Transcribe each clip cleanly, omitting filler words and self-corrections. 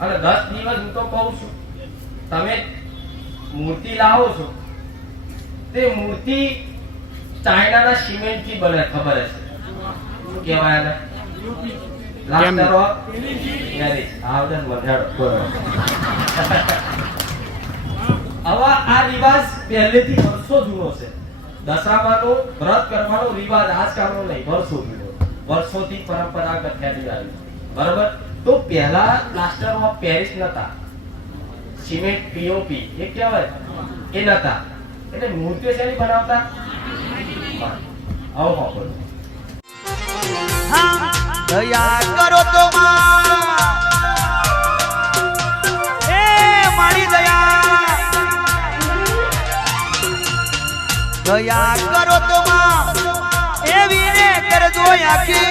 અને 10 દિવસ હું તો કહું છું તમે મૂર્તિ લાવો છો તે મૂર્તિ ચાઇનાના સિમેન્ટ થી બને, ખબર હશે શું કહેવાય એને? Plaster of Paris. આવડન મંડાડો. હવે આ રિવાજ પહેલેથી વર્ષો જૂનો છે. દશામાનું વ્રત કરવાનો રિવાજ આજકાલનો નહીં, વર્ષો જૂનો, વર્ષોથી પરંપરાગત હેડી આવી. બરાબર? તો પહેલા પ્લાસ્ટર ઓફ પેરિસ નતા, સિમેન્ટ પીઓપી એ કહેવાય એ નતા, એટલે મૂર્તિઓ શેની બનાવતા? આવો હોકો દયા કરો તો એ મારી દયા કરો તો એવી ને કરજો આખી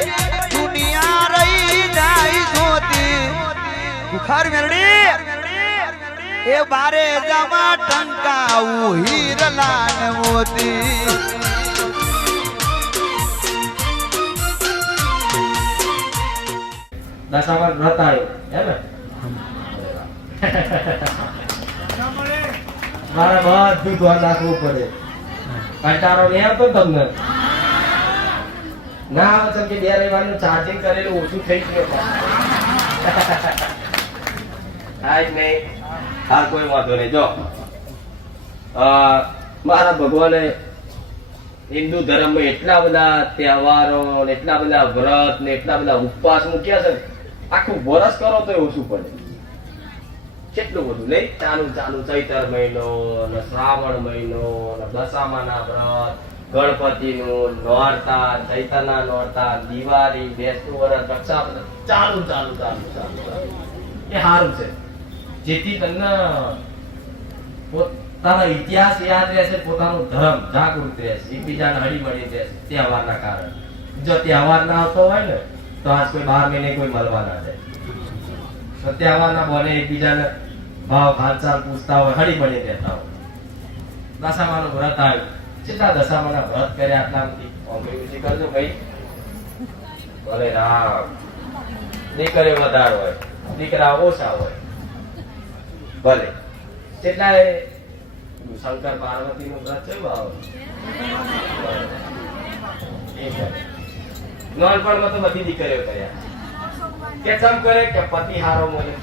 દુનિયા રહી જાય જોતી. બુખાર મેરડી એ બારે જમા ટંકાવું હીરલા ને મોતી. દશામાં વ્રત આવ્યો હે ને? મારે બધું ધ્યાન રાખવું પડે. કંટાળો નહીં આવતો તમને? ના આવે છે કે 2 રવિવારનું ચાર્જિંગ કરેલું ઓછું થઈ ગયું. થાય જ નહીં. હા, કોઈ વાંધો નહીં. જો મારા ભગવાને હિન્દુ ધર્મમાં એટલા બધા તહેવારો ને એટલા બધા વ્રત ને એટલા બધા ઉપવાસ મૂક્યા છે, આખું વરસ કરો તો ઓછું પડે. કેટલું બધું નહીં? ચાલુ ચૈતર મહિનો ને શ્રાવણ મહિનો ને દશામાના વ્રત, ગણપતિનું નોરતા, ચૈતરના નોરતા, દિવાળી, બેસતું વરસ, રક્ષાબંધન, ચાલુ. એ સારું છે, જેથી તમને પોતાનો ઇતિહાસ યાદ રહેશે, પોતાનો ધર્મ જાગૃત રહેશે, એકબીજાને હળી મળી રહેશે તહેવારના કારણે. જો તહેવાર ના આવતો હોય ને તો આજ કોઈ 12 મહિને કોઈ મળવા ના જાય. તો તહેવારના બોને એકબીજાને ભાવ હાલચાલ પૂછતા હોય, હળી મળી રહેતા હોય. દશામાનું વ્રત આવ્યું, કેટલા દશામાના વ્રત કર્યા આટલામાંથી કોમ્પ્યુટર કરજો ભાઈ. ભલે રામ દીકરે વધારે હોય, દીકરા ઓછા હોય, ભલે કેટલાય શંકર પાર્વતી નું વ્રત છે. નાનપણમાં તો બધી દીકરીઓ કર્યા. કે ચમ કરે કે પતિ હારો મળે,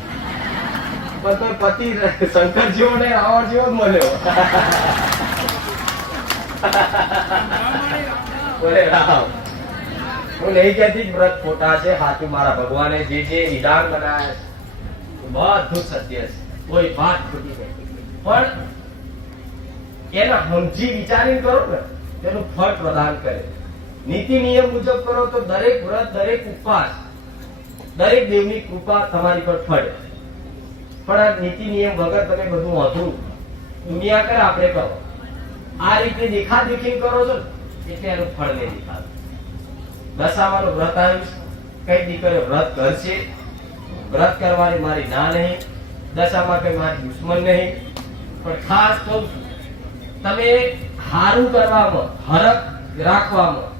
પણ તો પતિ શંકર જેવો ને રાવણ જેવો જ મળ્યો. બોલે રામ. હું નહીં કહેતી વ્રત ખોટા છે, સાચું મારા ભગવાને જે વિધાન બનાવ્યા બધું સત્ય છે, કોઈ વાત ખોટી નથી. પણ એને સમજી વિચારીને કરો ને તેનું ફળ પ્રદાન કરે. નીતિ નિયમ મુજબ કરો તો દરેક વ્રત, દરેક ઉપવાસ, દરેક દેવની કૃપા તમારી પર ફળે. પણ આ નીતિ નિયમ વગર તમે બધું અધૂરું દુનિયા કરે આપણે કરો, આ રીતે દેખાદેખી કરો છો એટલે એનું ફળ નહીં દેખાતું. દશામાનું વ્રત આવ્યું, કઈ દીકરીઓ વ્રત કરશે. વ્રત કરવાની મારી ના નહીં, દશામાં કઈ મારી દુશ્મન નહીં, પણ ખાસ કહું છું તમે હારું કરવામાં, હરખ રાખવામાં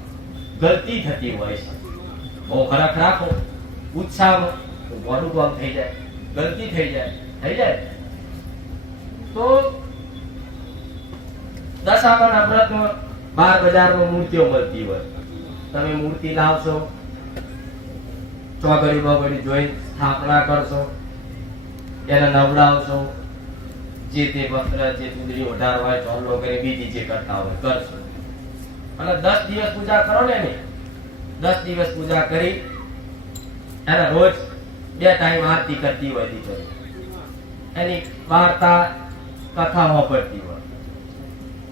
ગલતી થતી હોય છે. બહુ હરખ રાખો ઉત્સાહમાં તો મોડું કામ થઈ જાય, ગલતી થઈ જાય. તો દશામાના વ્રતમાં બાર બજારમાં મૂર્તિઓ મળતી હોય, તમે મૂર્તિ લાવશો, ચોગડી બગડી જોઈ સ્થાપના કરશો, એને નવડાવશો, જે તે વસ્ત્ર જે ચૂંદડી ઓઢાર હોય ચોલો કરી બીજી જે કરતા હોય કરશો. અને 10 દિવસ પૂજા કરો ને એની, 10 દિવસ પૂજા કરી એને રોજ 2 ટાઈમ આરતી કરતી હોય દીકરી, એની વાર્તા કથા વાપરતી હોય.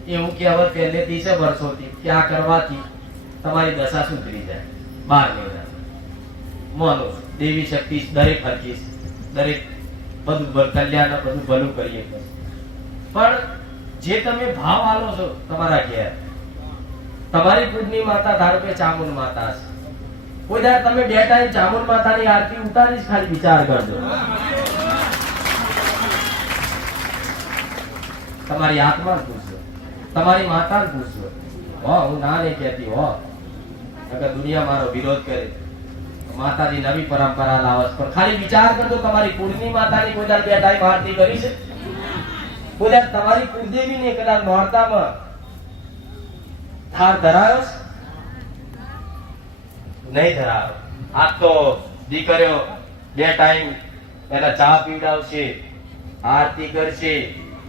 એવું કહેવત પહેલેથી છે વર્ષોથી કે આ કરવાથી તમારી દશા સુધરી જાય. 12 મહિના માનો દેવી શક્તિ દરેક હરકી, દરેક બધું કલ્યાણ, બધું ભલું કરીએ. પણ જે તમે ભાવ આલો છો તમારા ઘેર, તમારી પૂજની માતા ધારો કે ચામુંડ માતા છે, કોઈ દર તમે 2 ટાઈમ ચામુંડ માતાની આરતી ઉતારી ખાલી વિચાર કરજો. તમારી આત્મા પૂછજો, તમારી માતા પૂછજો. હું ના નહીં કહેતી હો, નકર દુનિયા મારો વિરોધ કરે. માતાજી નવી પરંપરા લાવસ, પણ ખાલી વિચાર કરજો તમારી કુળની માતાની કોઈ દાડ 2 ટાઈમ આરતી કરી છે? કોઈ દાડ તમારી કુળદેવીને કદાચ નોરતામાં થાળ ધરાયો છે? નહીં ધરાયો. આ તો દીકરીઓ 2 ટાઈમ એના ચા પીવડાવશે, આરતી કરશે,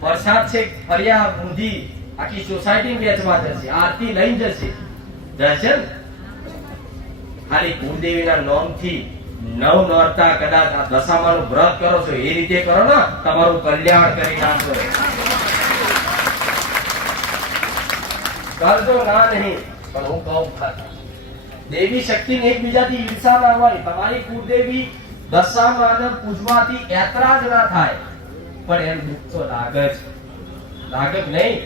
પ્રસાદ છે ફરિયા ઊંધી આખી સોસાયટી વેચવા જશે, આરતી લઈને જશે. જશે ને? ખાલી કુળદેવીના નામથી 9 નોરતા કદાચ આ દશામાનું વ્રત કરો છો, એ રીતે કરો ને, તમારું કલ્યાણ કરી નાખો. કરજો ના નહીં, પણ હું કહું દેવી શક્તિને એકબીજાથી ઈર્ષા ના હોય. તમારી કુળદેવી દશામાને પૂજવાથી યાત્રા જ ના થાય, પણ એમ દુઃખ તો લાગે જ. લાગે જ નહીં?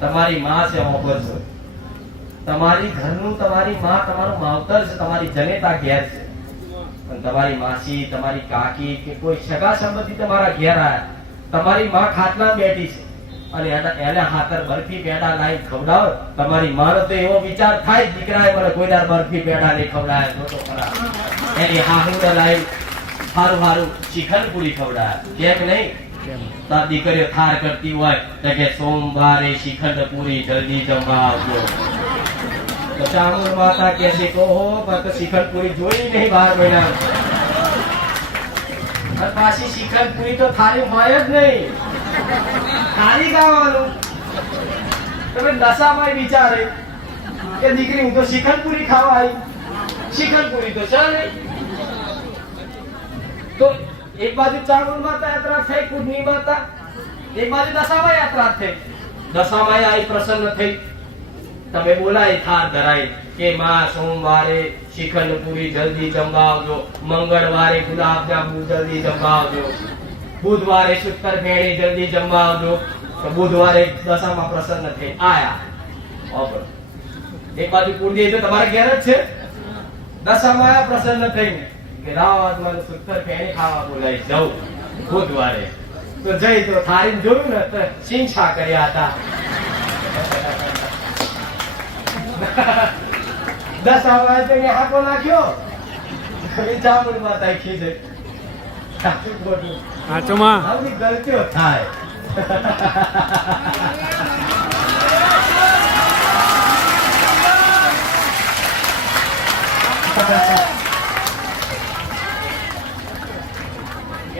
તમારી માં છે, ઓગળજો. તમારી ઘરનું તમારી માં તમારું માવતર છે, તમારી જનેતા ઘેર છે, પણ તમારી માસી, તમારી કાકી કે કોઈ સગા સંબંધી તમારા ઘેર આયા, તમારી માં ખાટલા બેઠી છે અને એને હાથર બરફી પેડા લાવી ખવડાવો. તમારી માનો તો એવો વિચાર થાય દીકરાએ મને કોઈ દાડ બરફી પેડા નહીં ખવડાય તો ખરા. એની હાહુને લાવી હારું હારું શ્રીખંડ પૂરી ખવડાય. કેમ નહીં? તાર દીકરીઓ થાર કરતી હોય તો કે સોમવારે શ્રીખંડ પૂરી જલ્દી જમવા આવજો. તો ચામુંડ માતા કહે છે તો હો પણ શ્રીખંડ પૂરી જોઈ નહીં 12 મહિના. અને પાછી શ્રીખંડ પૂરી તો થાળી હોય જ નહીં. થાળી ખાવાનું. તમે દશામાં વિચારે કે દીકરી હું તો શ્રીખંડ પૂરી ખાવા આવી, શ્રીખંડ પૂરી તો છે નહીં. તો એક બાજુ ચામુંડ માતા યાત્રા થઈ, કુળની માતા, એક બાજુ દશામાં યાત્રા થઈ. દશામાં આવી પ્રસન્ન થઈ, તમે બોલાય થાર ધરાય કે માં સોમવારે શ્રીખંડ પૂરી જલ્દી જમવા આવજો, મંગળવારે ગુલાબ જાંબુ જલ્દી જમવા આવજો, બુધવારે સૂતર ફેણી જલ્દી જમવા આવજો. તો બુધવારે દશામાં પ્રસન્ન થઈ આયા. એક બાજુ કુળદેવી તો તમારા ઘેર જ છે, દશામાં આયા પ્રસન્ન થઈને કે રાત મને સૂતર ફેણી ખાવા બોલાય જાઉં બુધવારે. તો જઈ તો થાળી જોયું ને તો સિંછા કર્યા હતા. દશામાં તો હાકો નાખ્યો, ચામુંડ માતા ખીજે. સાચું ખોટું? આવી ગલતીઓ થાય.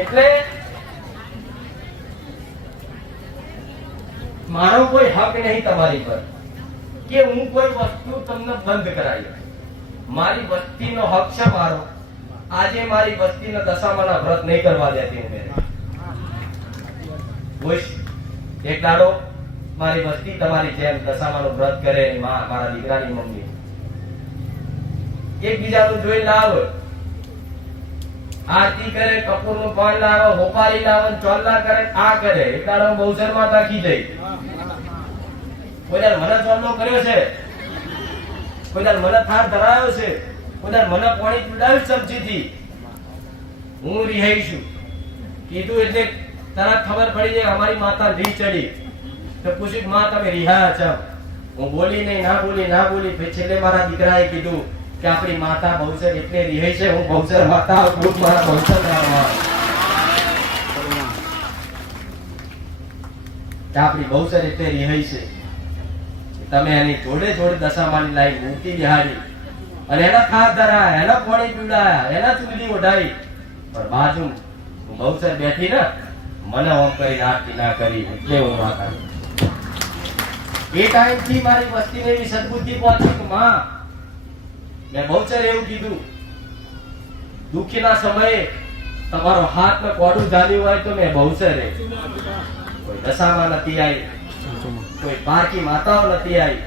એટલે મારો કોઈ હક નહીં તમારી પર કે હું કોઈ વસ્તુ તમને બંધ કરાવી. મારી વસ્તીનો હક છે મારો. આજે મારી વસ્તીને દશામાના વ્રત નહીં કરવા દેતી હું. એક દાડો મારી વસ્તી તમારી જેમ દશામાનું વ્રત કરે, માં મારા દીકરાની મમ્મી એકબીજાનું જોઈ લાવે, આરતી કરે, કપૂરનું પાન લાવે, હોપારી લાવે, ચોલ્લા કરે, આ કરે. એક દાડો બહુચર માતા ખીજાઈ. કોઈ દર મને ચોલ્લો કર્યો છે, કોઈ દર મને થાળ ધરાયો છે, કોઈ દર મને પાણી પીવડાવ્યું સબ્જીથી. હું રિહાઈ છું કીધું એટલે તરત ખબર પડી જાય અમારી માતા રી ચડી. તો પૂછ્યું માં તમે રિહાયા છો? હું બોલી નહીં, ના બોલી ના બોલી. પછી છેલ્લે મારા દીકરાએ કીધું કે આપણી માતા બહુચર એટલે રિહાઈ છે. હું બહુચર માતા ગ્રુપ મારા બહુચર આપણી બહુચર એટલે રિહાઈ છે. તમે એની જોડે જોડે દશામાની લાઈ મૂકી બિહારી અને એના ખાસ ધરાયા, એના પાણી પીવડાયા, એના ચૂંદડી ઓઢાઈ. પણ બાજુ બહુચર બેઠી ને મને ઓમ કરી આરતી ના કરી એટલે હું માતા. એ ટાઈમ થી મારી વસ્તીને એવી સદબુદ્ધિ પહોંચી કે માં મેં બહુચર એવું કીધું દુઃખીના સમયે તમારો હાથ ને કોડું ઝાલ્યું હોય તો મેં બહુચરે. કોઈ દશામાં નથી આવી, કોઈ પારકી માતાઓ નથી આવી.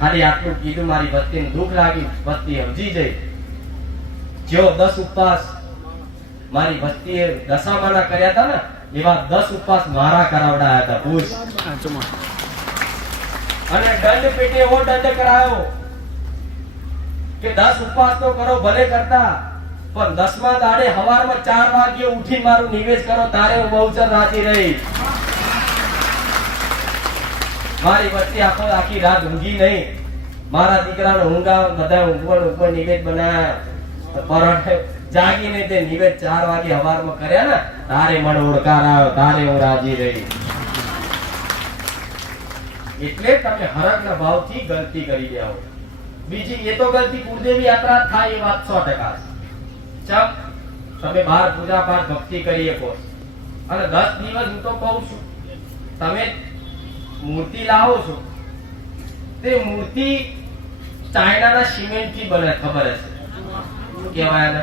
ખાલી આટલું કીધું, મારી વસ્તીને દુઃખ લાગ્યું, વસ્તી સમજી જઈ. જેવો 10 ઉપવાસ મારી વસ્તીએ દશામાના કર્યા હતા ને એવા 10 ઉપવાસ મારા કરાવડાયા હતા. પૂછ. અને દંડ પેટે એવો દંડ કરાયો કે 10 ઉપવાસ તો કરો ભલે કરતા, પણ 10મા દાડે સવારમાં 4 વાગે ઉઠી મારું નિવેશ કરો તારે હું બહુચર રાજી રહી. મારી વસ્તી આખી રાત ઊંઘી નહીં. મારા દીકરાને ઊંઘ આવે બધા ઉપર નિવેદ બનાયા પરોઠે જાગીને તે નિવેદ 4 વાગે સવારમાં કર્યા ને તારે મને ઓળકાર આવ્યો તારે હું રાજી રહી. એટલે તમે હરકના ભાવથી ગલતી કરી રહ્યા હો. બીજી એ તો ગલતી કુળદેવી યાત્રા થાય એ વાત 100% છે. તમે બહાર પૂજા પાઠ ભક્તિ કરી શકો અને 10 દિવસ હું તો કહું છું તમે મૂર્તિ લાવો છો તે મૂર્તિ ચાઇનાના સિમેન્ટ થી બને ખબર હશે શું કહેવાય એને?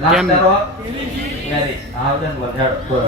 લાસ્ટર ઓફ પેરિસ. આવડે મજાડો.